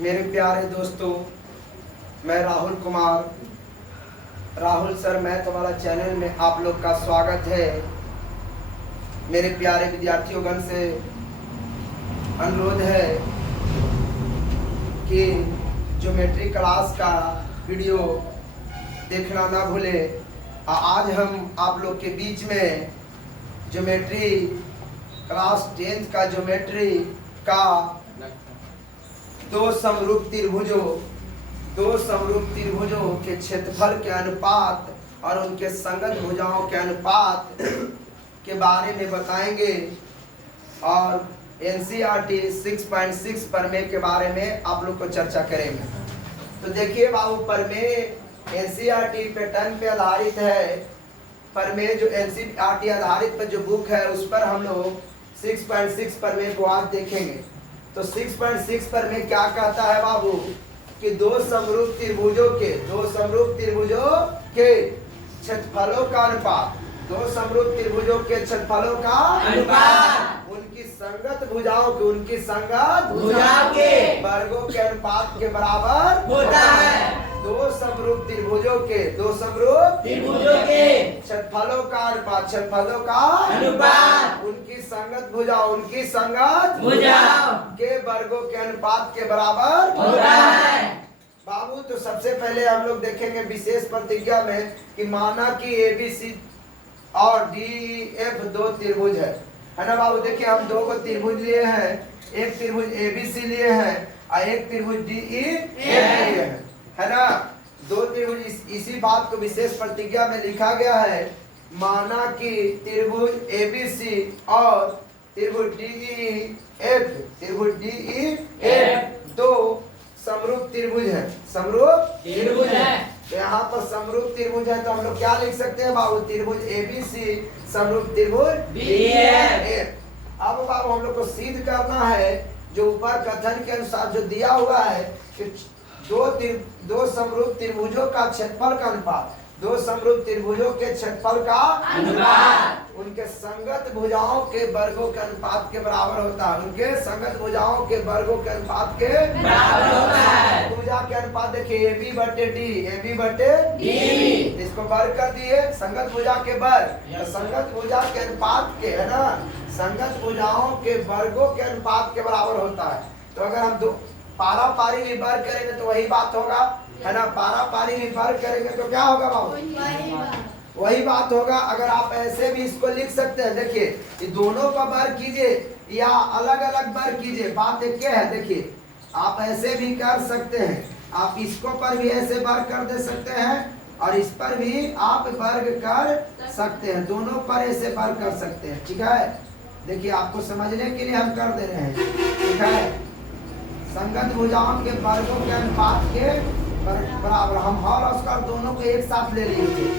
मेरे प्यारे दोस्तों, मैं राहुल कुमार। राहुल सर मैथ वाला चैनल में आप लोग का स्वागत है। मेरे प्यारे विद्यार्थियों से अनुरोध है कि ज्योमेट्री क्लास का वीडियो देखना ना भूलें। आज हम आप लोग के बीच में ज्योमेट्री क्लास 10th का ज्योमेट्री का दो समरूप त्रिभुजों के क्षेत्रफल के अनुपात और उनके संगत भुजाओं के अनुपात के बारे में बताएंगे और NCERT 6.6 प्रमेय के बारे में आप लोग को चर्चा करेंगे। तो देखिए बाबू, प्रमेय NCERT पैटर्न पे आधारित है। प्रमेय जो NCERT आधारित पर जो बुक है उस पर हम लोग 6.6 प्रमेय को आज देखेंगे। तो 6.6 प्रमेय क्या कहता है बाबू कि दो समरूप त्रिभुजों के क्षेत्रफलों का अनुपात, उनकी संगत भुजाओं के वर्गों के अनुपात के बराबर होता है। दो समरूप त्रिभुजों के क्षेत्रफलों का अनुपात उनकी संगत भुजाओं के वर्गों के अनुपात के बराबर होता है। बाबू, तो सबसे पहले हम लोग देखेंगे विशेष प्रतिज्ञा में कि माना कि ABC और DF दो त्रिभुज है ना बाबू। देखिए, हम दो को त्रिभुज लिए हैं, एक त्रिभुज ABC लिए हैं और एक त्रिभुज DEF लिए है ना। दो त्रिभुज, इसी बात को विशेष प्रतिज्ञा में लिखा गया है। माना कि त्रिभुज ABC और त्रिभुज DEF दो समरूप त्रिभुज है। तो यहाँ पर समरूप त्रिभुज है, तो हम लोग क्या लिख सकते हैं बाबू? त्रिभुज ABC समरूप त्रिभुज DEF। अब बाबू हम लोग को सिद्ध करना है जो ऊपर कथन के अनुसार जो दिया हुआ है कि दो समरूप त्रिभुजों का क्षेत्रफल का अनुपात, दो समरूप त्रिभुजों के क्षेत्रफल का अनुपात उनके संगत भुजाओं के वर्गों के अनुपात के बराबर होता है। उनके संगत भुजाओं के वर्गों के अनुपात के बराबर होता है। भुजा के अनुपात देखिए AB बटे D, इसको वर्ग कर दिए, संगत भुजा के वर्ग, तो संगत भुजा के अनुपात के, है ना, संगत भुजाओं के वर्गों के अनुपात के बराबर होता है। तो अगर हम दो पारा पारी भी वर्ग करेंगे तो वही बात होगा, है ना। पारा पारी भी वर्ग करेंगे तो क्या होगा बाबू? वही बात होगा। अगर आप ऐसे भी इसको लिख सकते हैं, देखिए, ये दोनों का वर्ग कीजिए या अलग अलग वर्ग कीजिए, बात एक है। देखिए, आप ऐसे भी कर सकते हैं, आप इसको पर भी ऐसे वर्ग कर दे सकते हैं और इस पर भी आप वर्ग कर सकते हैं, दोनों पर ऐसे वर्ग कर सकते हैं। ठीक है, देखिए, आपको समझने के लिए हम कर दे रहे हैं। ठीक है, संगत भुजाओं के वर्गों के अनुपात के बराबर हम हर और स्क्वायर दोनों को एक साथ ले लीजिए,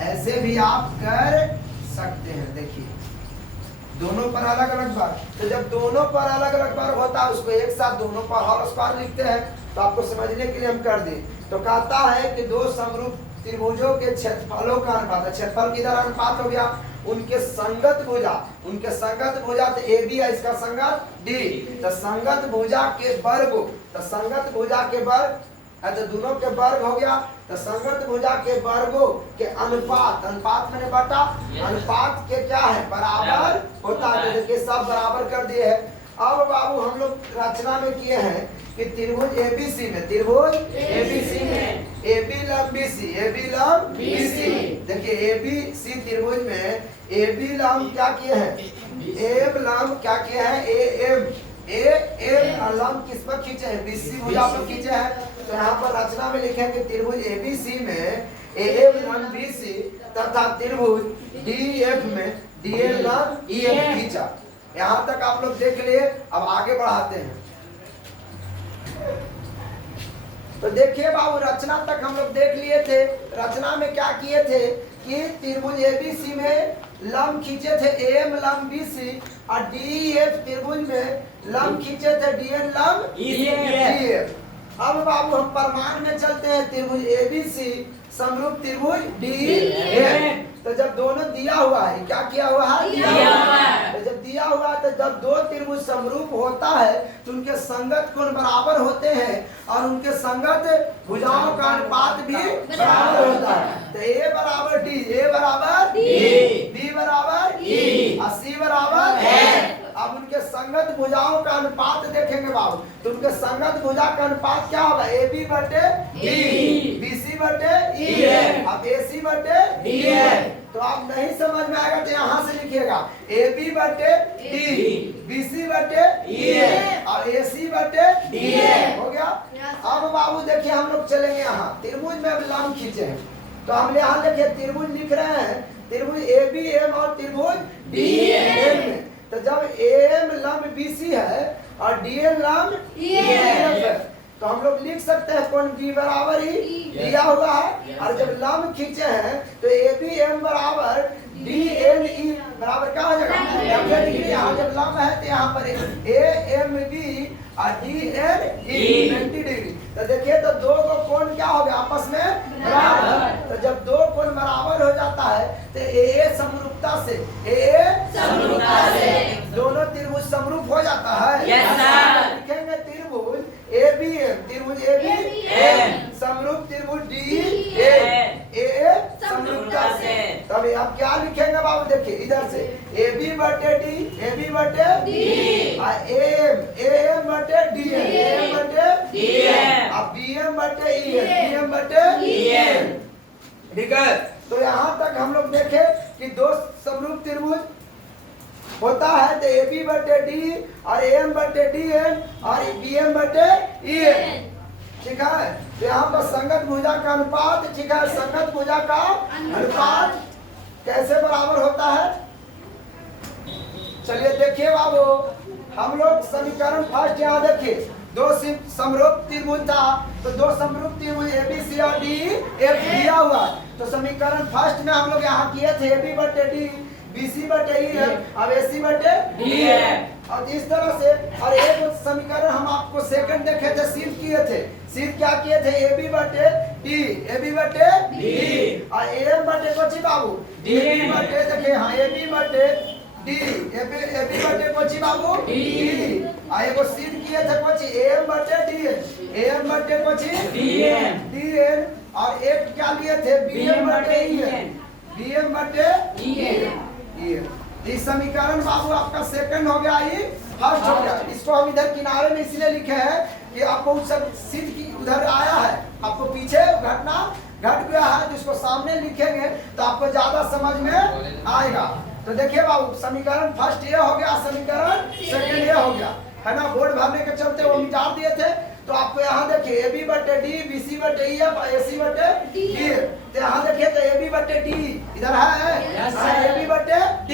ऐसे भी आप कर सकते हैं। देखिए, दोनों पर अलग अलग वर्ग, तो जब दोनों पर अलग अलग वर्ग होता है उसको एक साथ दोनों पर हर और स्क्वायर लिखते हैं। तो आपको समझने के लिए हम कर दें, तो कहता है कि दो समरूप त्रिभुजों के क्षेत्रफलों का अनुपात, क्षेत्रफल किधर अनुपात हो गया? उनके संगत भुजा तो AB है, इसका संगत D, तो संगत भुजा के वर्गों, तो संगत भुजा के वर्ग है तो दोनों के वर्ग हो गया, तो संगत भुजा के वर्गों के अनुपात मैंने बटा, अनुपात के क्या है? बराबर होता है। तो देखिए, सब बराबर कर दिए है। अब बाबू हम लोग रचना में किए हैं कि त्रिभुज ABC में AB लंब BC, देखिए ABC त्रिभुज में AB लंब क्या किए हैं? AM लंब क्या किए हैं? AM लंब किस पर खींचे हैं? BC भुजा पर खींचे हैं। तो यहाँ पर रचना में लिखे हैं कि त्रिभुज ABC में AM लंब BC तथा त्रिभुज DEF में DL लंब EF खींचा। यहाँ तक आप लोग देख लिए, अब आगे बढ़ाते हैं। तो देखिए बाबू, रचना तक हम लोग देख लिए थे। रचना में क्या किए थे कि त्रिभुज ABC में लंब खींचे थे AM लंब BC और DEF त्रिभुज में लंब खींचे थे DL लंब EF। अब बाबू हम प्रमाण में चलते हैं। त्रिभुज ABC समरूप त्रिभुज DEF। तो जब दोनों दिया हुआ है, क्या किया हुआ है? दिया हुआ है। तो जब दिया हुआ है तो जब दो त्रिभुज समरूप होता है तो उनके संगत कोण बराबर होते हैं और उनके संगत भुजाओं का अनुपात भी बराबर होता है। तो A बराबर D, A बराबर D, B बराबर E और C बराबर F। अब उनके संगत भुजाओं का अनुपात देखेंगे बाबू, तो उनके संगत भुजा का अनुपात क्या होगा? AB बटे D, BC बटे EF, अब AC बटे DF। तो आप नहीं समझ में आएगा तो यहाँ से लिखिएगा AB बटे D, BC बटे EF और AC बटे DF। हो गया? अब बाबू देखिए हम लोग चलेंगे यहाँ त्रिभुज में अब लंब खींचे हैं, तो हम यहाँ देखिए त्रिभुज लिख रहे हैं, त्रिभुज ABM और त्रिभुज DEM में। तो जब AM लंब BC है और DL लंब EF है तो हम लोग लिख सकते हैं कोण B बराबर ही दिया हुआ है, और जब लंब खींचे हैं तो ABM बराबर DLE बराबर क्या हो जाएगा? 90 डिग्री। यहाँ जब लंब है तो यहाँ पर AMB और DLE 90 डिग्री। तो देखिए तो दो को कोण क्या हो गया? आपस में बराबर। तो जब दो कोण बराबर हो जाता है तो AA समरूपता से दोनों त्रिभुज समरूप हो जाता है। Yes sir. लिखेंगे त्रिभुज ABM, त्रिभुज ABM समरूप त्रिभुज DEM AA समरूपता से। तब आप क्या लिखेंगे बाबू? देखिए इधर से AB बटे D, AB बटे D और AM बटे DM, AM बटे DM और BM बटे EF, BM बटे EM। ठीक है? तो यहाँ तक हम लोग देखे कि दो समरूप त्रिभुज होता है तो AB बटे D और AM बटे DM और BM बटे EM। ठीक है? तो यहाँ पर संगत भुजा का अनुपात, ठीक है, संगत भुजा का अनुपात कैसे बराबर होता है? चलिए देखिए बाबू, हम लोग समीकरण फर्स्ट यहाँ देखिए, दो समरूप त्रिभुज था तो दो समरूप त्रिभुज ABC और DEF दिया हुआ है। तो समीकरण फर्स्ट में हम लोग यहाँ किए थे AB बटे D, BC बटे EF और AC बटे DF। और इस तरह से, और एक समीकरण हम आपको सेकंड देखे थे, सिद्ध किए थे। सिद्ध क्या किए थे? AB बटे D, AB बटे D और AM बटे कोची बाबू? AB बटे, देखिए हाँ AB बटे D, AB बटे कोची बाबू? D। और एगो सिद्ध किए थे कोची AM बटे DN, AM बटे कोची DN और एक क्या लिए थे? BM बटे EN, BM बटे EN। इस समीकरण बाबू आपका सेकंड हो गया, ये फर्स्ट हो गया। इसको हम इधर किनारे में इसलिए लिखे हैं कि आपको उस सब सिद्ध की उधर आया है, आपको पीछे घटना घट गया है, जिसको सामने लिखेंगे तो आपको ज्यादा समझ में आएगा। तो देखिए बाबू, समीकरण फर्स्ट ये हो गया, समीकरण सेकंड ये हो गया, है ना? बोर्ड भरने के चलते वो मिटा दिए थे। तो आपको यहाँ देखिए AB बटे D, BC बटे EF और AC बटे DF। तो यहाँ देखिए तो AB बटे D इधर है, AB बटे D।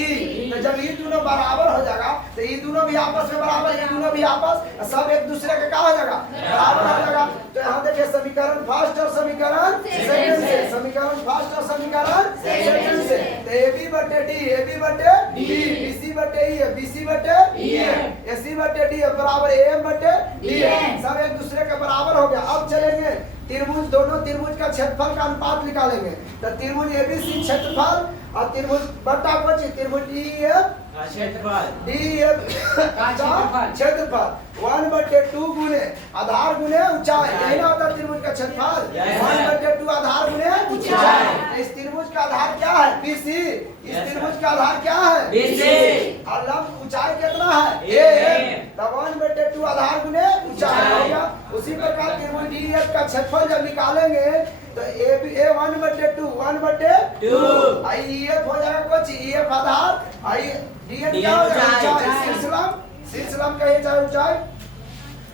तो जब ये दोनों बराबर हो जाएगा तो ये दोनों भी आपस में बराबर, ये दोनों भी आपस, सब एक दूसरे के क्या हो जाएगा? बराबर हो जाएगा। तो यहाँ देखिए समीकरण फर्स्ट और समीकरण सेकंड से, समीकरण फर्स्ट और समीकरण सेकंड से। तो AB बटे D, AB बटे D, BC बटे EF, BC बटे EF, AC बटे DF बराबर AM बटे DF, सब एक दूसरे के बराबर हो गया। अब चलेंगे त्रिभुज, दोनों त्रिभुज का क्षेत्रफल का अनुपात निकालेंगे। तो त्रिभुज ABC क्षेत्रफल और त्रिभुज बटा कोची त्रिभुज DEF क्षेत्रफल 1/2 गुने आधार गुने ऊंचाई, यही ना होता त्रिभुज का क्षेत्रफल? 1/2 आधार गुने ऊंचाई। इस त्रिभुज का आधार क्या है? BC। इस त्रिभुज का आधार क्या है? BC। और लंब ऊंचाई कितना है? AM। तब 1/2 आधार गुने ऊंचाई हो गया। उसी प्रकार त्रिभुज DEF का क्षेत्रफल जब निकालेंगे तो A 1/2 1/2 आई EF हो जाएगा कुछ, EF आधार, आई DN क्या हो जाएगा? ऊंचाई, शीर्षलंब का ये चाहे ऊंचाई।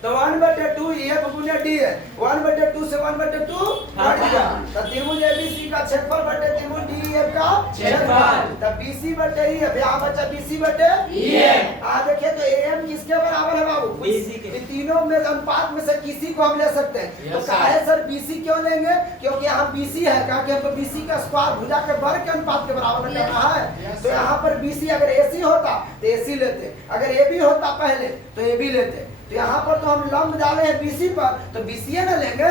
तो 1/2 EF गुने D है, 1/2 से 1/2 घट गया। तो त्रिभुज ABC का क्षेत्रफल बटे त्रिभुज DEF का क्षेत्रफल। तो BC बटे EF, यहाँ बचा BC बटे EF। देखिए तो AM किसके बराबर है बाबू? BC के। तीनों में अनुपात में से किसी को हम ले सकते हैं। तो कहे सर BC क्यों लेंगे? क्योंकि यहाँ BC है, क्योंकि हमको BC का स्क्वायर भुजा के वर्ग के अनुपात के बराबर में करना है। तो यहाँ पर BC अगर AC होता तो AC लेते, अगर AB होता पहले तो AB लेते। तो यहाँ पर तो हम लंब डाले हैं BC पर, तो BC ना लेंगे।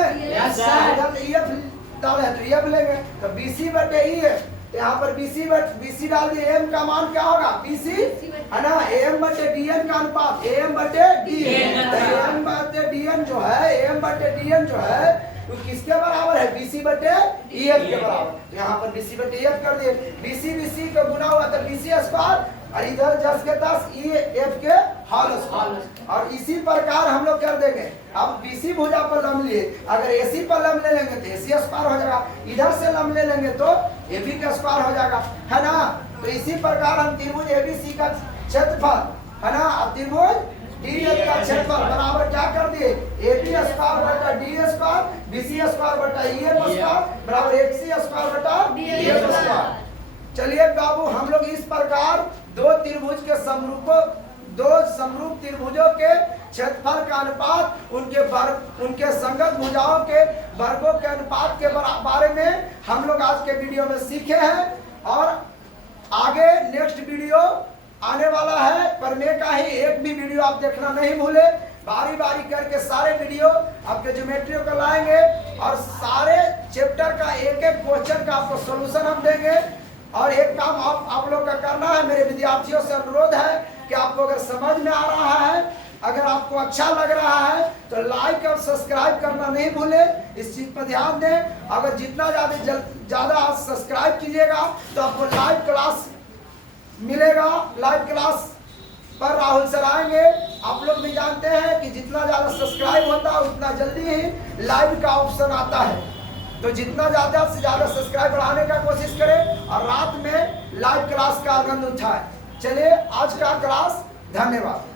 EF डाल है तो एफ लेंगे, तो BC बटे ई है, तो यहाँ पर BC डाल दिए, एम का मान क्या होगा BC है ना, AM बटे DN का अनुपात, AM बटे DN, AM बटे DN जो है, AM बटे DN जो है वो किसके बराबर है, BC बटे EF के बराबर, तो यहाँ पर BC बटे EF कर दिए, BC का गुना हुआ तो BC स्क्वायर और इधर 10 के 10 EF के होल स्क्वायर, और इसी प्रकार हम लोग कर देंगे। अब BC भुजा पर लंब लिए, अगर AC पर लंब ले लेंगे तो AC स्क्वायर हो जाएगा, इधर से लंब ले लेंगे तो AB का स्क्वायर हो जाएगा, है ना। तो इसी प्रकार हम त्रिभुज ABC का क्षेत्रफल है ना, अब त्रिभुज DF का क्षेत्रफल बराबर क्या कर दिए, AB स्क्वायर बटा D स्क्वायर, BC स्क्वायर बटा EF स्क्वायर बराबर AC स्क्वायर बटा DF स्क्वायर। चलिए बाबू, हम लोग इस प्रकार दो समरूप त्रिभुजों के क्षेत्रफल का अनुपात उनके संगत भुजाओं के वर्गों के अनुपात के बारे में हम लोग आज के वीडियो में सीखे हैं, और आगे नेक्स्ट वीडियो आने वाला है, पर मैं का ही एक भी वीडियो आप देखना नहीं भूले, बारी बारी करके सारे वीडियो आपके ज्योमेट्री को लाएंगे और सारे चैप्टर का एक एक क्वेश्चन का आपको सॉल्यूशन हम देंगे। और एक काम आप लोग का करना है, मेरे विद्यार्थियों से अनुरोध है कि आपको अगर समझ में आ रहा है, अगर आपको अच्छा लग रहा है तो लाइक और सब्सक्राइब करना नहीं भूले, इस चीज पर ध्यान दें। अगर जितना ज्यादा आप सब्सक्राइब कीजिएगा तो आपको लाइव क्लास मिलेगा, लाइव क्लास पर राहुल सर आएंगे। आप लोग भी जानते हैं कि जितना ज्यादा सब्सक्राइब होता है उतना जल्दी ही लाइव का ऑप्शन आता है, तो जितना ज्यादा से ज्यादा सब्सक्राइब बढ़ाने का कोशिश करें और रात में लाइव क्लास का आनंद उठाएं। चलिए आज का क्लास, धन्यवाद।